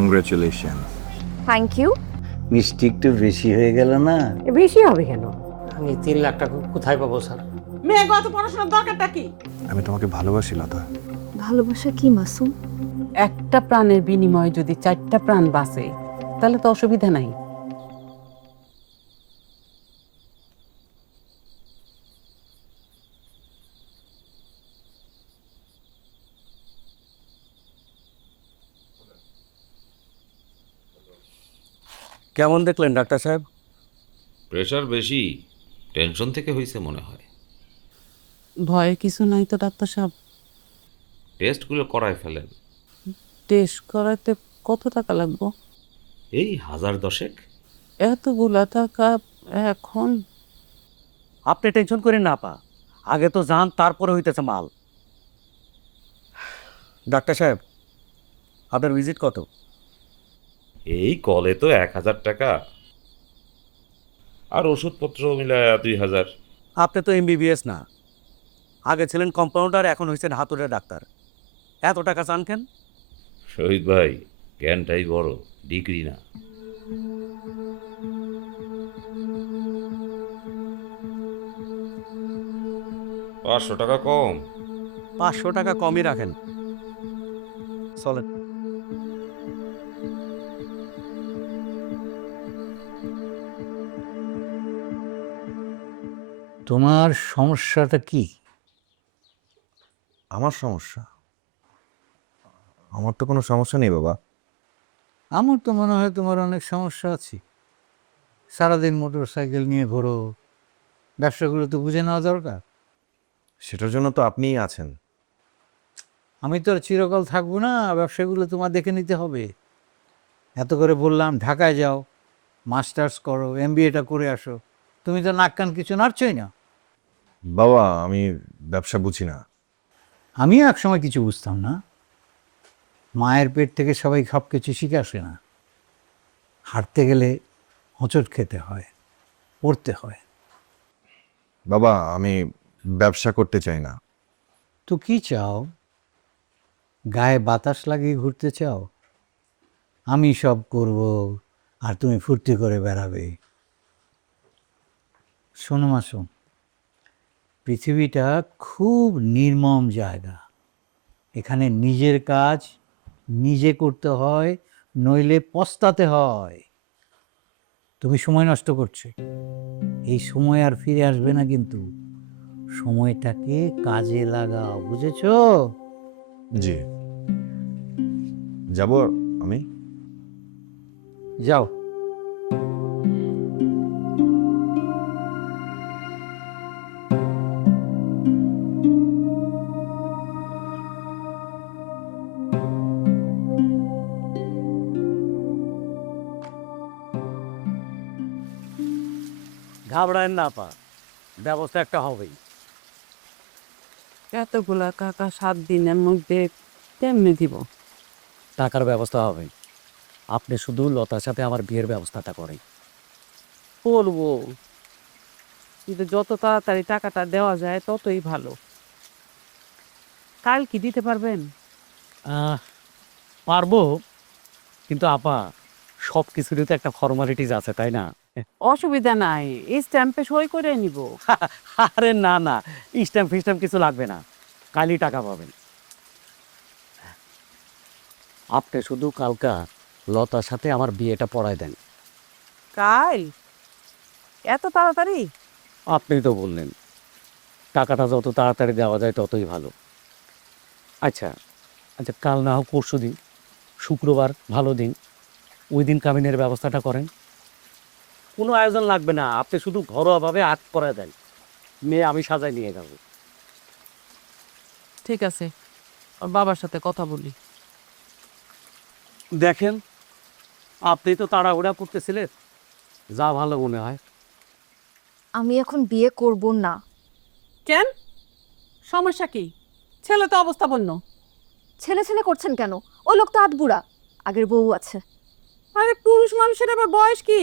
Congratulation thank you মিষ্টি একটু বেশি হয়ে গেল না? বেশি হবে কেন? আমি তিন লাখ টাকা কোথায় পাবো স্যার? মেয়ে গত পড়াশোনার দরকারটা কি? আমি তোমাকে ভালোবাসি লতা। ভালোবাসা কি মাসুম? একটা প্রাণের বিনিময়ে যদি চারটা প্রাণ বাঁচে তাহলে তো অসুবিধা নাই। কেমন দেখলেন ডাক্তার সাহেব? প্রেশার বেশি টেনশন থেকে হয়েছে মনে হয়। ভয়ে কিছু নাই তো ডাক্তার সাহেব। টেস্টগুলো করায় ফেলেন। টেস্ট করাতে কত টাকা লাগবে? এই হাজার দশেক। এতগুলা টাকা এখন? আপনি টেনশন করেন না পা আগে তো যান তারপরে হইতেছে মাল। ডাক্তার সাহেব আপনার ভিজিট কত? এই কলে তো এক হাজার টাকা। আর ওষুধপত্র মিলায় দুই হাজার। আপনি তো এমবিবিএস না। আগে ছিলেন কম্পাউন্ডার এখন হয়েছেন হাতুড়ে ডাক্তার। এত টাকা চান কেন? শহীদ ভাই জ্ঞানটাই বড় ডিগ্রি না। পাঁচশো টাকা কম। পাঁচশো টাকা কমই রাখেন। চলেন। তোমার সমস্যাটা কি? আমার সমস্যা? আমার তো কোনো সমস্যা নেই বাবা। আমার তো মনে হয় তোমার অনেক সমস্যা আছে। সারাদিন মোটর সাইকেল নিয়ে ঘোরো। ব্যবসাগুলো তো বুঝে নেওয়া দরকার। সেটার জন্য তো আপনিই আছেন। আমি তো আর চিরকাল থাকব না ব্যবসাগুলো তোমার দেখে নিতে হবে। এত করে বললাম ঢাকায় যাও মাস্টার্স করো এমবিএটা করে আসো। তুমি তো নাক কান কিছু নাড়ছই না। বাবা আমি ব্যবসা বুঝি না। আমিও একসময় কিছু বুঝতাম না। মায়ের পেট থেকে সবাই সব কিছু শিখে আসে না। হাঁটতে গেলে হোঁচট খেতে হয় পড়তে হয়। বাবা আমি ব্যবসা করতে চাই না। তো কি চাও? গায়ে বাতাস লাগিয়ে ঘুরতে চাও? আমি সব করব আর তুমি ফুর্তি করে বেড়াবে। শোনো মাসুম পৃথিবীটা খুব নির্মম জায়গা। এখানে নিজের কাজ নিজে করতে হয় নইলে পস্তাতে হয়। তুমি সময় নষ্ট করছ। এই সময় আর ফিরে আসবে না কিন্তু। সময়টাকে কাজে লাগাও বুঝেছ? জি। যাব আমি? যাও। ঘাবড়ায়েন না পা ব্যবস্থা একটা হবেই। এতগুলা টাকা সাত দিনের মধ্যে কেমনি দিব? টাকার ব্যবস্থা হবে। আপনি শুধু লতার সাথে আমার বিয়ের ব্যবস্থাটা করেন। করব কিন্তু যত তাড়াতাড়ি টাকাটা দেওয়া যায় ততই ভালো। কাল কি দিতে পারবেন? আহ, পারব কিন্তু আপা সব কিছুরই তো একটা ফর্মালিটিস আছে তাই না? অসুবিধা নাই। এই স্ট্যাম্পে সই করে নিব। আরে না না স্ট্যাম্প ফিস্ট্যাম্প কিছু লাগবে না। কালই টাকা পাবেন। আপনি শুধু কালকা লতার সাথে আমার বিয়েটা পড়ায় দেন। কাল? এত তাড়াতাড়ি? আপনি তো বললেন টাকাটা যত তাড়াতাড়ি দেওয়া যায় ততই ভালো। আচ্ছা আচ্ছা কাল না হোক পরশু দিন শুক্রবার ভালো দিন ওই দিন কামিনের ব্যবস্থাটা করেন। কোনো আয়োজন লাগবে না। আপনি শুধু ঘরোয়াভাবে আট করে দেন। মেয়ে আমি সাজায় নিয়ে যাব। ঠিক আছে। ওর বাবার সাথে কথা বলি। দেখেন আপনি তো তাড়াহুড়া করতেছিলেন। যা ভালো মনে হয়। আমি এখন বিয়ে করব না। কেন? সমস্যা কি? ছেলে তো অবস্থা বন্য ছেলে ছেলে করছেন কেন? ও লোক তো আধবুড়া। আগের বউ আছে। আরে পুরুষ মানুষের আবার বয়স কি?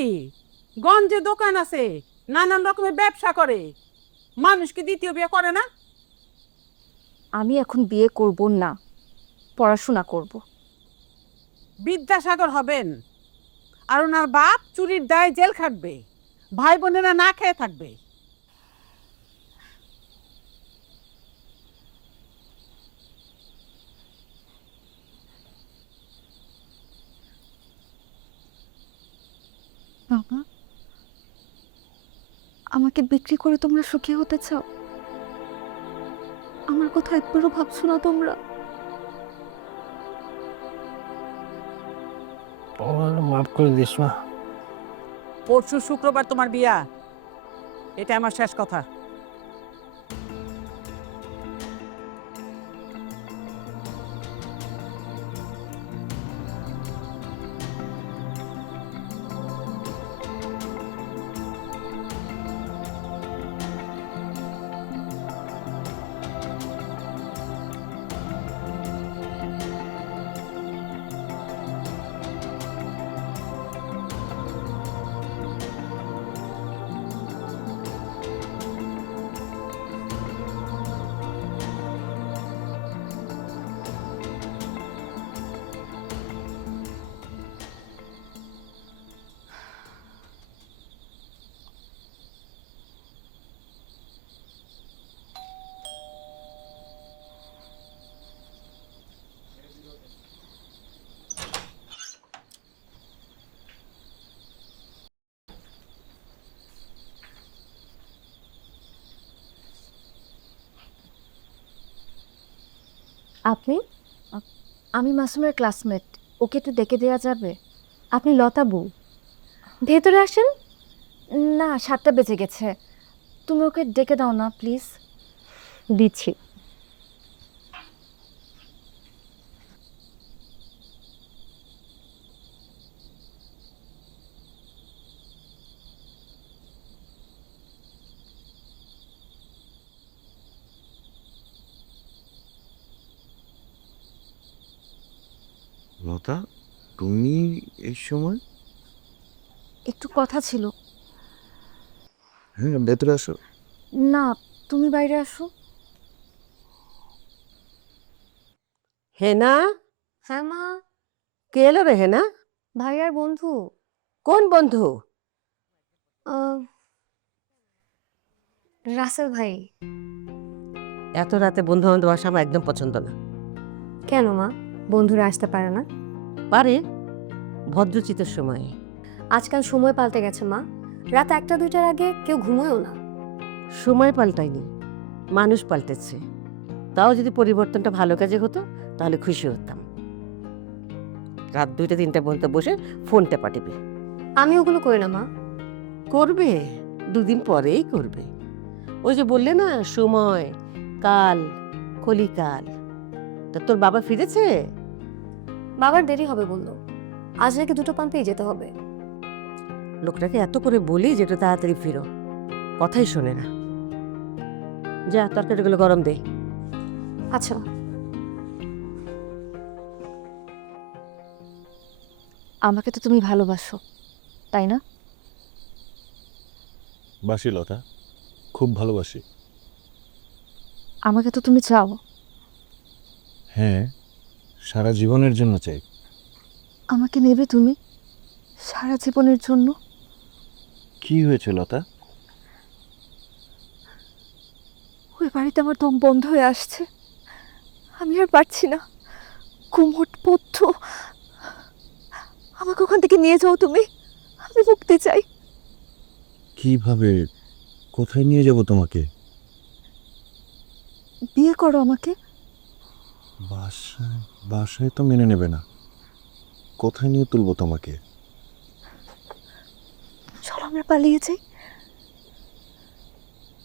গঞ্জে দোকান আছে নানান রকমের ব্যবসা করে। মানুষকে দ্বিতীয় বিয়ে করে না? আমি এখন বিয়ে করব না পড়াশোনা করব। বিদ্যাসাগর হবেন আর ওনার বাপ চুরির দায়ে জেল খাটবে ভাই বোনেরা না খেয়ে থাকবে বাবা আমাকে বিক্রি করে তোমরা সুখী হতে চাও? আমার কথা একবারও ভাবছ না তোমরা? মাফ করে দিস মা। পরশু শুক্রবার তোমার বিয়া। এটা আমার শেষ কথা। আপনি? আমি মাসুমের ক্লাসমেট। ওকে একটু ডেকে দেওয়া যাবে। আপনি লতা বউ। ভেতরে আসেন। না, সাতটা বেজে গেছে। তুমি ওকে ডেকে দাও না, প্লিজ। দিচ্ছি। লতা তুমি এই সময়? একটু কথা ছিল। হ্যাঁ ভেতরে আসো। না তুমি বাইরে আসো। হেনা? হ্যাঁ মা। কে এলো রে হেনা? ভাইয়ার বন্ধু। কোন বন্ধু? আহ, রাসেল ভাই। এত রাতে বন্ধু বান্ধব আসা আমার একদম পছন্দ না। কেন মা? বন্ধুরা আসতে পারে না। পারে। ভদ্রচিতের সময়। আজকাল সময় পাল্টে গেছে মা। রাত একটা দুইটার আগে কেউ ঘুমোয়ও না। সময় পাল্টায়নি। মানুষ পাল্টেছে। তাও যদি পরিবর্তনটা ভালো কাজে হতো তাহলে খুশি হতাম। রাত দুইটা তিনটা পর্যন্ত বসে ফোনটা পাঠিবে। আমি ওগুলো করি না মা। করবে। দুদিন পরেই করবে। ওই যে বললে না সময় কাল কলিকাল। তা তোর বাবা ফিরেছে? বাবার দেরি হবে বলল। আজ নাকি দুটো পাম্পেই যেতে হবে। লোকটাকে এত করে বলি যে একটু তাড়াতাড়ি ফিরো। কথাই শোনে না। যা তরকারিগুলো গরম দে। আচ্ছা। আমাকে তো তুমি ভালোবাসো তাই না? বাসি লতা খুব ভালোবাসি। আমাকে তো তুমি চাও। হ্যাঁ সারা জীবনের জন্য চাই। আমাকে নেবে তুমি? সারা জীবনের জন্য? কি হয়েছে লতা? ওই বাড়িতে আমার দম বন্ধ হয়ে আসছে। আমি আর পারছি না। কুমোট পথ্য আমাকে ওখান থেকে নিয়ে যাও তুমি। আমি মুক্তি চাই। কীভাবে? কোথায় নিয়ে যাব তোমাকে? বিয়ে করো আমাকে। বাসায় বাসায় তো মেনে নেবে না। কোথায় নিয়ে তুলবো তোমাকে? চলো আমরা পালিয়ে যাই।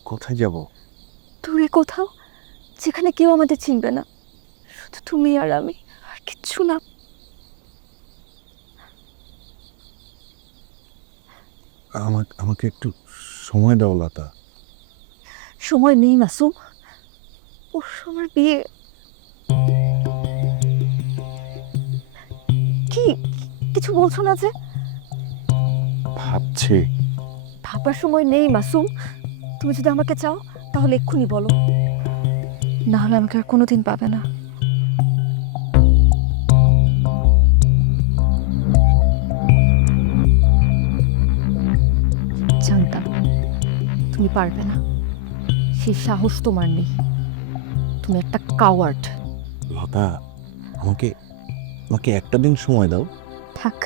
কোথায় যাব? দূরে কোথাও যেখানে কেউ আমাদের চিনবে না। শুধু তুমি আর আমি আর কিচ্ছু না। আমাকে আমাকে একটু সময় দাও লতা। সময় নেই মাসুম। পরশু আমার বিয়ে। কি? কিছু বলছো না যে? ভাবছি। ভাবার সময় নেই মাসুম। তুমি যদি আমাকে চাও তাহলে এক্ষুনি বলো। না হলে আমাকে আর কোনোদিন পাবে না। জানতাম তুমি পারবে না। সেই সাহস তোমার নেই। তুমি একটা কাওয়ার্ড লতা আমাকে আমাকে একটা দিন সময় দাও। থাক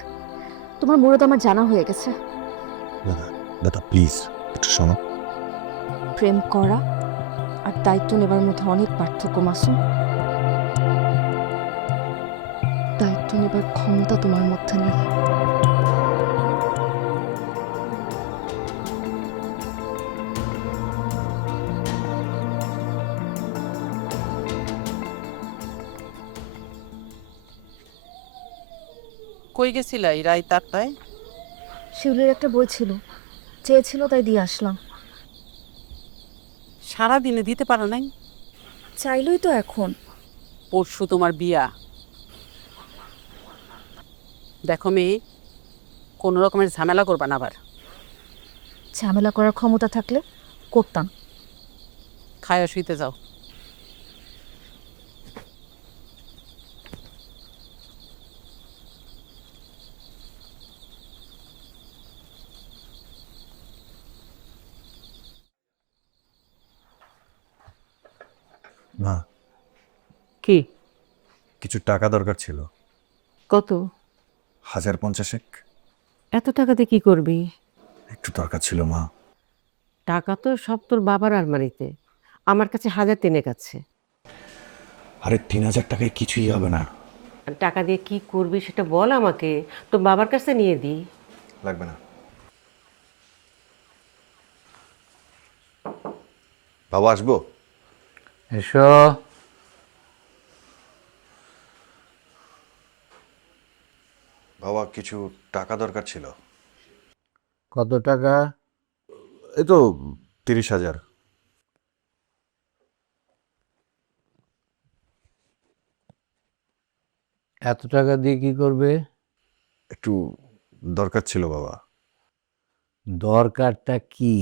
তোমার মুরদ আমার জানা হয়ে গেছে। দাদা দাদা প্লিজ একটু শোনো। প্রেম করা আর দায়িত্ব নেবার মধ্যে অনেক পার্থক্য মাসুম। দায়িত্ব নেবার ক্ষমতা তোমার মধ্যে নেই। কই গেছিলা এই রাত আটটায়? শিউলির একটা বই ছিল। চেয়েছিল তাই দিয়ে আসলাম। সারাদিনে দিতে পারো নাই? চাইলই তো এখন। পরশু তোমার বিয়া। দেখো মেয়ে কোনো রকমের ঝামেলা করবা না আবার। ঝামেলা করার ক্ষমতা থাকলে করতাম। খায়া শুইতে যাও। না। কি? কিছু টাকা দরকার ছিল। কত? হাজার পঞ্চাশেক। এত টাকাতে কি করবি? একটু দরকার ছিল মা। টাকা তো সব তোর বাবার আলমারিতে। আমার কাছে হাজার তিনেক আছে। আরে তিন হাজার টাকায় কিছুই হবে না। টাকা দিয়ে কি করবি সেটা বল আমাকে। তোর বাবার কাছে নিয়ে দিই লাগবে না। বাবা আসব? এসো। বাবা কিছু টাকা দরকার ছিল? কত টাকা? এই তো তিরিশ হাজার। এত টাকা দিয়ে কি করবে? একটু দরকার ছিল বাবা। দরকারটা কি?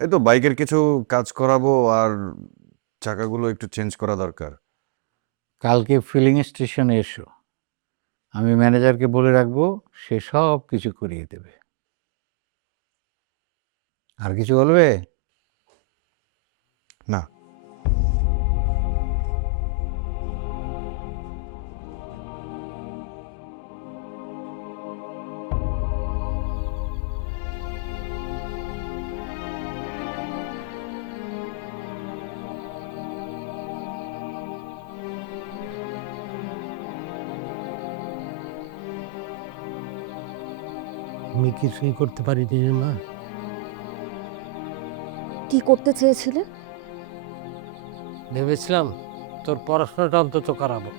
এই তো বাইকের কিছু কাজ করাবো আর চাকাগুলো একটু চেঞ্জ করা দরকার। কালকে ফিলিং স্টেশনে এসো। আমি ম্যানেজারকে বলে রাখব সে সব কিছু করিয়ে দেবে। আর কিছু বলবে? না। আমি কিছুই করতে পারি রে মা। কি করতে চেয়েছিলে? ভেবেছিলাম তোর পড়াশোনাটা অন্তত করাবো।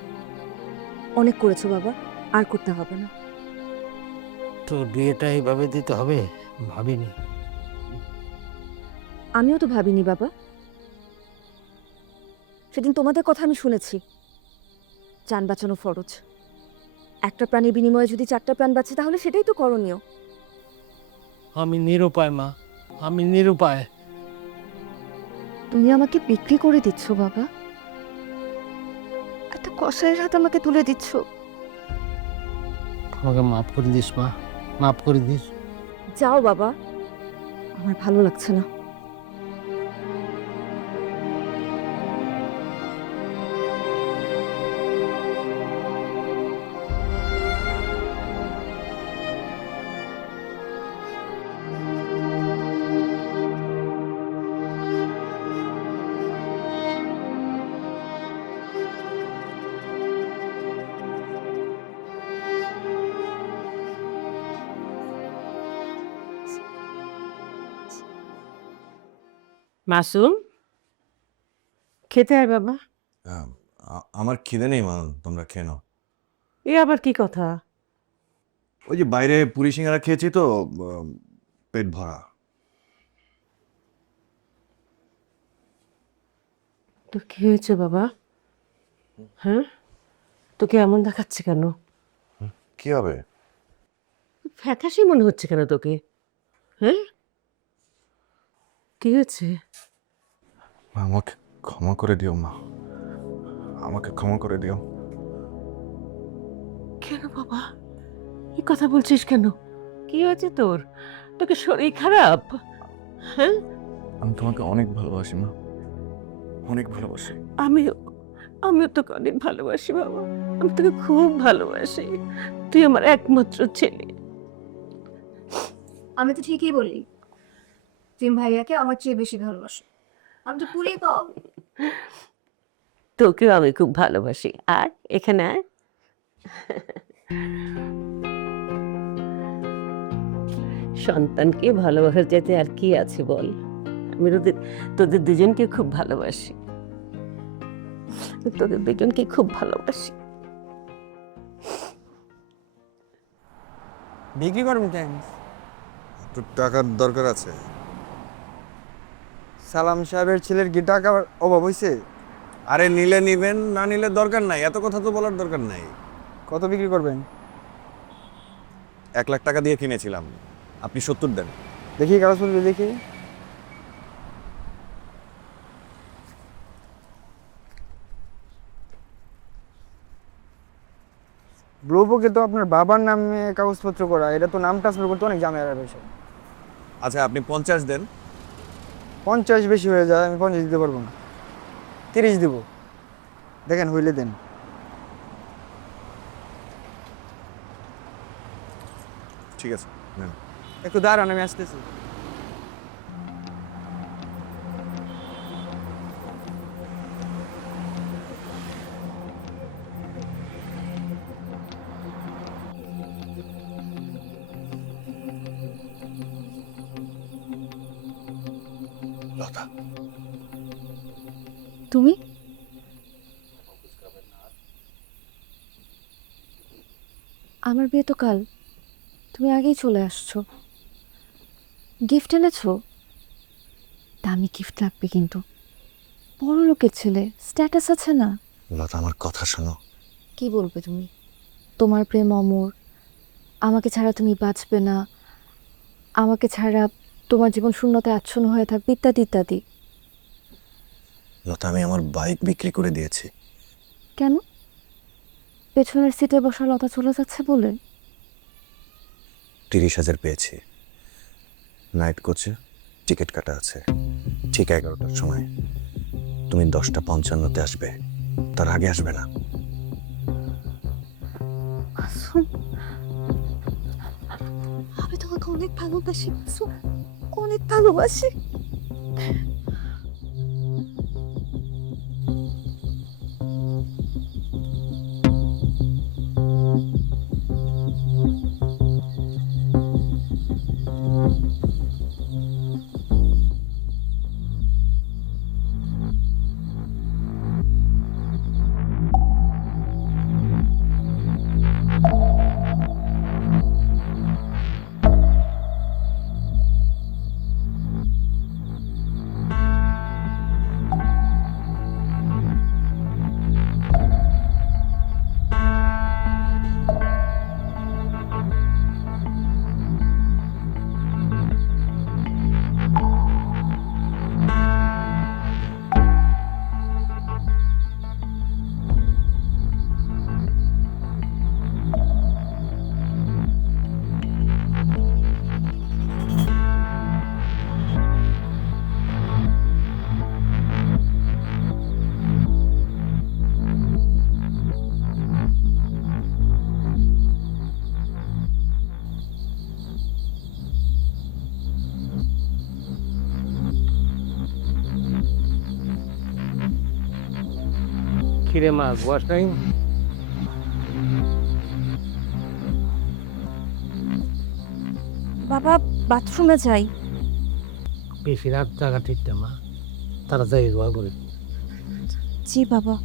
অনেক করেছ বাবা আর করতে হবে না। তোর বিয়েটা এইভাবে দিতে হবে? ভাবিনি। আমিও তো ভাবিনি বাবা। সেদিন তোমাদের কথা আমি শুনেছি। যান বাঁচানো ফরজ। একটা প্রাণীর বিনিময়ে যদি চারটা প্রাণ বাঁচে তাহলে সেটাই তো করণীয়। আমি নিরুপায় মা। আমি নিরুপায়। তুমি আমাকে বিক্রি করে দিচ্ছ বাবা। একটা কষায়ের হাত আমাকে তুলে দিচ্ছ। আমাকে মাফ করে দিস মা। মাফ করে দিস। যাও বাবা। আমার ভালো লাগছে না। মাসুম? খেতে আয় বাবা। আমার খিদে নেই মা তোমরা খেয়ে নাও। এ আবার কি কথা? ওই যে বাইরে পুরি সিঙ্গারা খেয়েছি তো পেট ভরা। তোর কি হয়েছে বাবা? হ্যাঁ? তোকে এমন দেখাচ্ছে কেন? কি হবে? ফ্যাকাশই মনে হচ্ছে কেন তোকে? হ্যাঁ? কি হয়েছে? মা, আমাকে ক্ষমা করে দিও মা। আমাকে ক্ষমা করে দিও। কেন বাবা? এই কথা বলছিস কেন? কি হয়েছে তোর? তোকে শরীর খারাপ? হ্যাঁ? আমি তোমাকে অনেক ভালোবাসি মা। অনেক ভালোবাসি। আমিও আমিও তোকে অনেক ভালোবাসি বাবা। আমি তোকে খুব ভালোবাসি। তুই আমার একমাত্র ছেলে। আমি তো ঠিকই বলি তুমি ভাইয়াকে আমার চেয়ে বেশি ভালোবাসো। আমি তো পুরি কম তোকেও আমি খুব ভালোবাসি। আর এখানে আয়। সন্তানকে ভালোবাসার চাইতে আর কি আছে বল? আমি তোদের তোদের দুজনকে খুব ভালোবাসি। তোদের দুজনকে খুব ভালোবাসি। বিক্রি করবেন কেন টাকার দরকার আছে। সালাম সাহেবের ছেলের কি টাকার অভাব হয়েছে আরে নিলে নিবেন না নিলে দরকার নাই। এত কথা তো বলার দরকার নাই। কত বিক্রি করবেন? এক লাখ টাকা দিয়ে কিনেছিলাম। আপনি সত্তর দেন। দেখি কাগজপত্র দেখি। ব্লু বুকে তো আপনার বাবার নামে কাগজপত্র করা। এটা তো নাম ট্রান্সফার করতে অনেক ঝামেলার বিষয়। আচ্ছা আপনি পঞ্চাশ দেন। পঞ্চাশ বেশি হয়ে যায় আমি পঞ্চাশ দিতে পারব না। তিরিশ দিব। দেখেন হইলে দেন। ঠিক আছে একটু দাঁড়ান আমি আসতেছি। লতা। তুমি? আমার বিয়ে তো কাল। তুমি আগেই চলে আসছো। গিফট এনেছো? দামি গিফট লাগবে কিন্তু। বড় লোকের ছেলে স্ট্যাটাস আছে না? লতা আমার কথা শোনো। কি বলবে তুমি? তোমার প্রেম অমর। আমাকে ছাড়া তুমি বাঁচবে না। আমাকে ছাড়া তোমার জীবন শূন্যতায় আচ্ছন্ন হয়ে থাকবে ইত্যাদি ইত্যাদি। লতা আমি আমার বাইক বিক্রি করে দিয়েছি। কেন? পেছনের সিটে বসা লতা চলে যাচ্ছে বলে? তিরিশ হাজার পেয়েছি। নাইট কোচে টিকিট কাটা আছে। ঠিক এগারোটার সময়। তুমি দশটা পঞ্চান্নতে আসবে। তার আগে আসবে না। আমি তোমাকে অনেক ভালোবাসি মাসুম অনেক ভালোবাসি খিরে মা বস নাই? বাবা বাথরুমে যাই। বেশি রাত জায়গা ঠিক না মা তারা যাই দোয়া করে। জি বাবা।